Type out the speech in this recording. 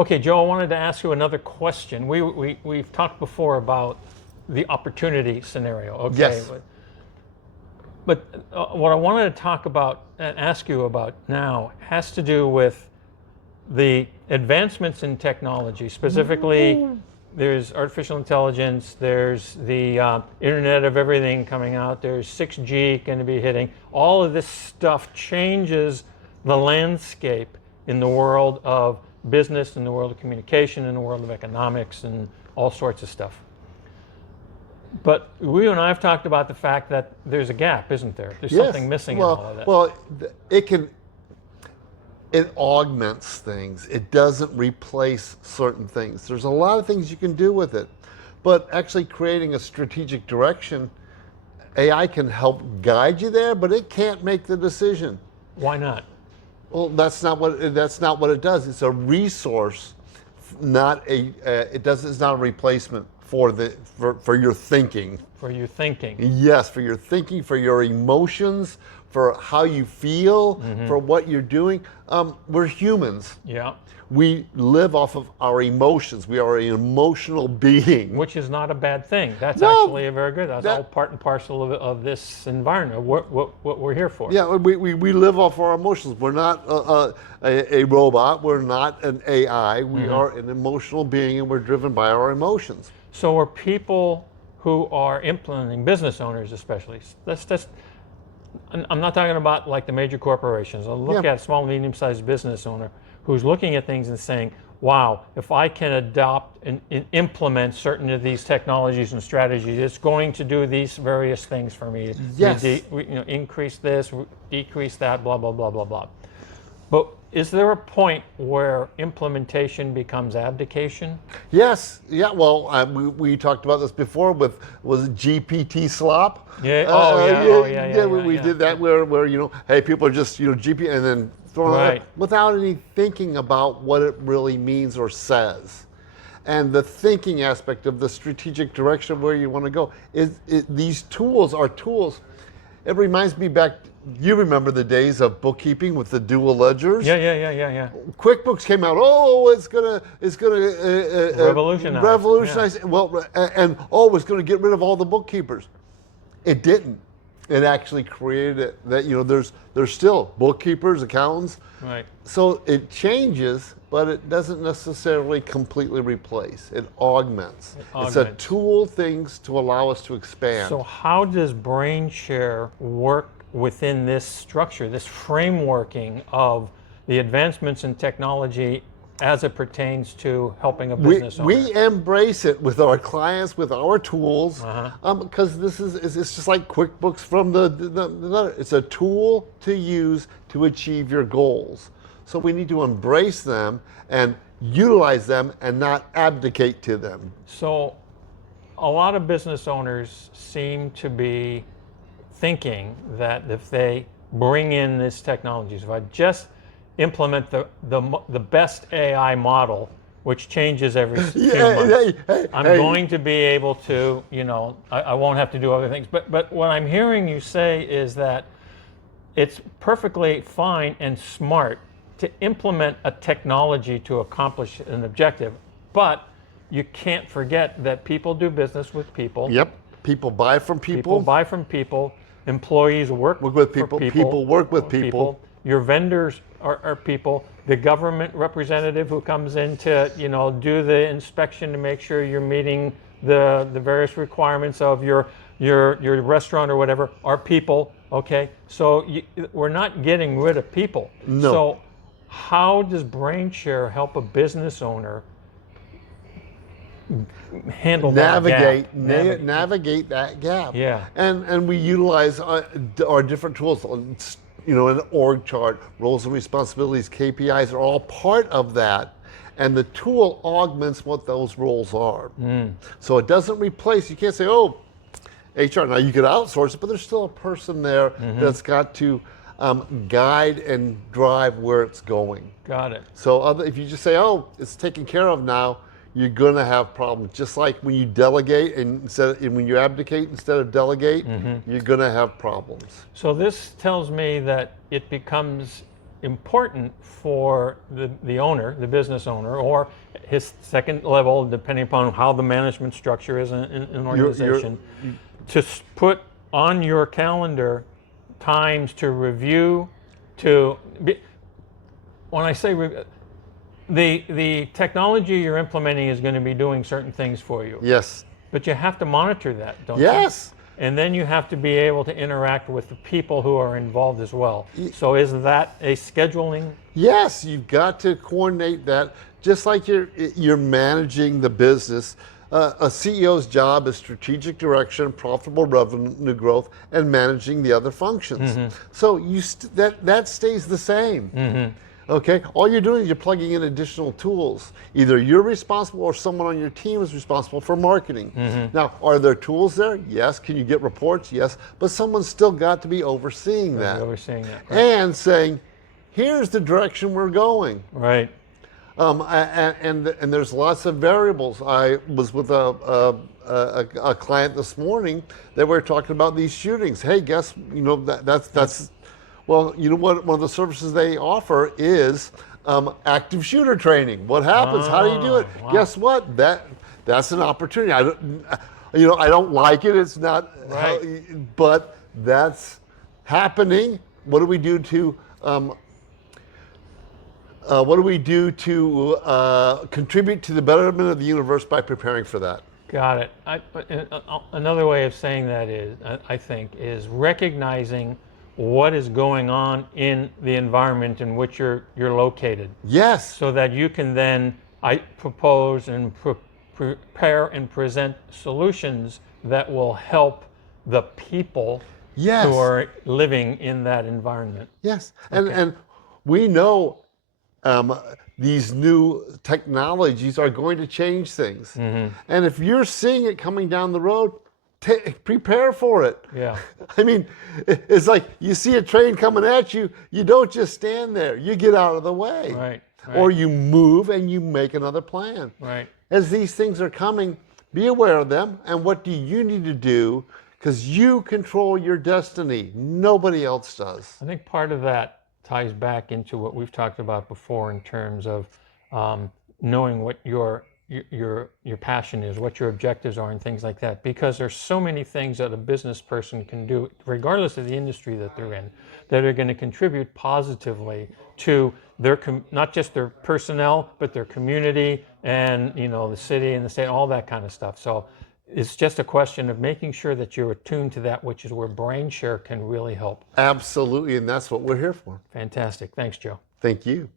Okay, Joe, I wanted to ask you another question. We've talked before about the opportunity scenario. Okay. Yes. But what I wanted to talk about and ask you about now has to do with the advancements in technology. Specifically, there's artificial intelligence, there's the Internet of Everything coming out, there's 6G going to be hitting. All of this stuff changes the landscape in the world of business, in the world of communication, in the world of economics, and all sorts of stuff. But you and I have talked about the fact that there's a gap, isn't there? There's something missing in all of that. Well, it augments things. It doesn't replace certain things. There's a lot of things you can do with it, but actually creating a strategic direction, AI can help guide you there, but it can't make the decision. Why not? Well, that's not what it does. It's a resource, not it's not a replacement for your thinking. For your thinking. Yes, for your thinking, for your emotions, for how you feel, for what you're doing. We're humans. Yeah. We live off of our emotions. We are an emotional being. Which is not a bad thing. That's actually a very good. That's all part and parcel of this environment, what we're here for. Yeah, we live off our emotions. We're not a robot. We're not an AI. We are an emotional being, and we're driven by our emotions. So are people who are implementing, business owners especially, I'm not talking about like the major corporations. I'll look at a small, medium-sized business owner who's looking at things and saying, wow, if I can adopt and implement certain of these technologies and strategies, it's going to do these various things for me. Yes. Increase this, decrease that, blah, blah, blah, blah, blah. But is there a point where implementation becomes abdication? Yes. Yeah. Well, we talked about this before was it GPT Slop? Yeah. We did that where hey, people are just GP and then throwing it without any thinking about what it really means or says. And the thinking aspect of the strategic direction where you want to go these tools are tools. It reminds me back. You remember the days of bookkeeping with the dual ledgers? Yeah. QuickBooks came out. Oh, it's gonna revolutionize. Yeah. Well, and it's gonna get rid of all the bookkeepers. It didn't. It actually created that. There's still bookkeepers, accountants. Right. So it changes, but it doesn't necessarily completely replace. It augments. It's a tool, things to allow us to expand. So how does brainSHARE work within this structure, this frameworking of the advancements in technology as it pertains to helping a business owner? We embrace it with our clients, with our tools, because it's just like QuickBooks from it's a tool to use to achieve your goals. So we need to embrace them and utilize them and not abdicate to them. So a lot of business owners seem to be thinking that if they bring in this technology, if I just implement the best AI model, which changes every few months, I'm going to be able to, I won't have to do other things. But what I'm hearing you say is that it's perfectly fine and smart to implement a technology to accomplish an objective, but you can't forget that people do business with people. Yep. People buy from people. People buy from people. Employees work with people. For people. People work with people. Your vendors are people. The government representative who comes in to do the inspection to make sure you're meeting the various requirements of your restaurant or whatever are people. Okay, so we're not getting rid of people. No. So how does brainSHARE help a business owner handle navigate that gap? Yeah. And we utilize our different tools. An org chart, roles and responsibilities, KPIs are all part of that. And the tool augments what those roles are. So it doesn't replace. You can't say, HR. Now you could outsource it, but there's still a person there that's got to guide and drive where it's going. Got it. So if you just say, it's taken care of now, you're going to have problems. Just like when you delegate and when you abdicate instead of delegate, you're going to have problems. So this tells me that it becomes important for the owner, the business owner, or his second level, depending upon how the management structure is in an organization, to put on your calendar times to review, when I say the technology you're implementing is going to be doing certain things for you. Yes. But you have to monitor that, don't you? Yes. And then you have to be able to interact with the people who are involved as well. So is that a scheduling? Yes, you've got to coordinate that, just like you're managing the business. A CEO's job is strategic direction, profitable revenue growth, and managing the other functions. So that stays the same. Okay, all you're doing is you're plugging in additional tools. Either you're responsible or someone on your team is responsible for marketing. Now, are there tools there? Yes. Can you get reports? Yes. But someone's still got to be overseeing that. Overseeing that, right. And saying, here's the direction we're going. Right. And there's lots of variables. I was with a client this morning that we're talking about these shootings. Hey, guess, that's well, you know what? One of the services they offer is active shooter training. What happens? How do you do it? Wow. Guess what? That's an opportunity. I don't like it. It's not, right. But that's happening. What do we do to contribute to the betterment of the universe by preparing for that? Got it. Another way of saying that is, I think, is recognizing what is going on in the environment in which you're located. Yes. So that you can then propose and prepare and present solutions that will help the people Yes. who are living in that environment. Yes. Okay. And we know these new technologies are going to change things. And if you're seeing it coming down the road, prepare for it. Yeah. I mean, it's like you see a train coming at you, you don't just stand there, you get out of the way. Right. Or you move and you make another plan. Right. As these things are coming, be aware of them and what do you need to do, because you control your destiny. Nobody else does. I think part of that ties back into what we've talked about before in terms of knowing what your passion is, what your objectives are, and things like that. Because there's so many things that a business person can do, regardless of the industry that they're in, that are going to contribute positively to their not just their personnel, but their community and the city and the state, all that kind of stuff. So it's just a question of making sure that you're attuned to that, which is where brainSHARE can really help. Absolutely, and that's what we're here for. Fantastic. Thanks, Joe. Thank you.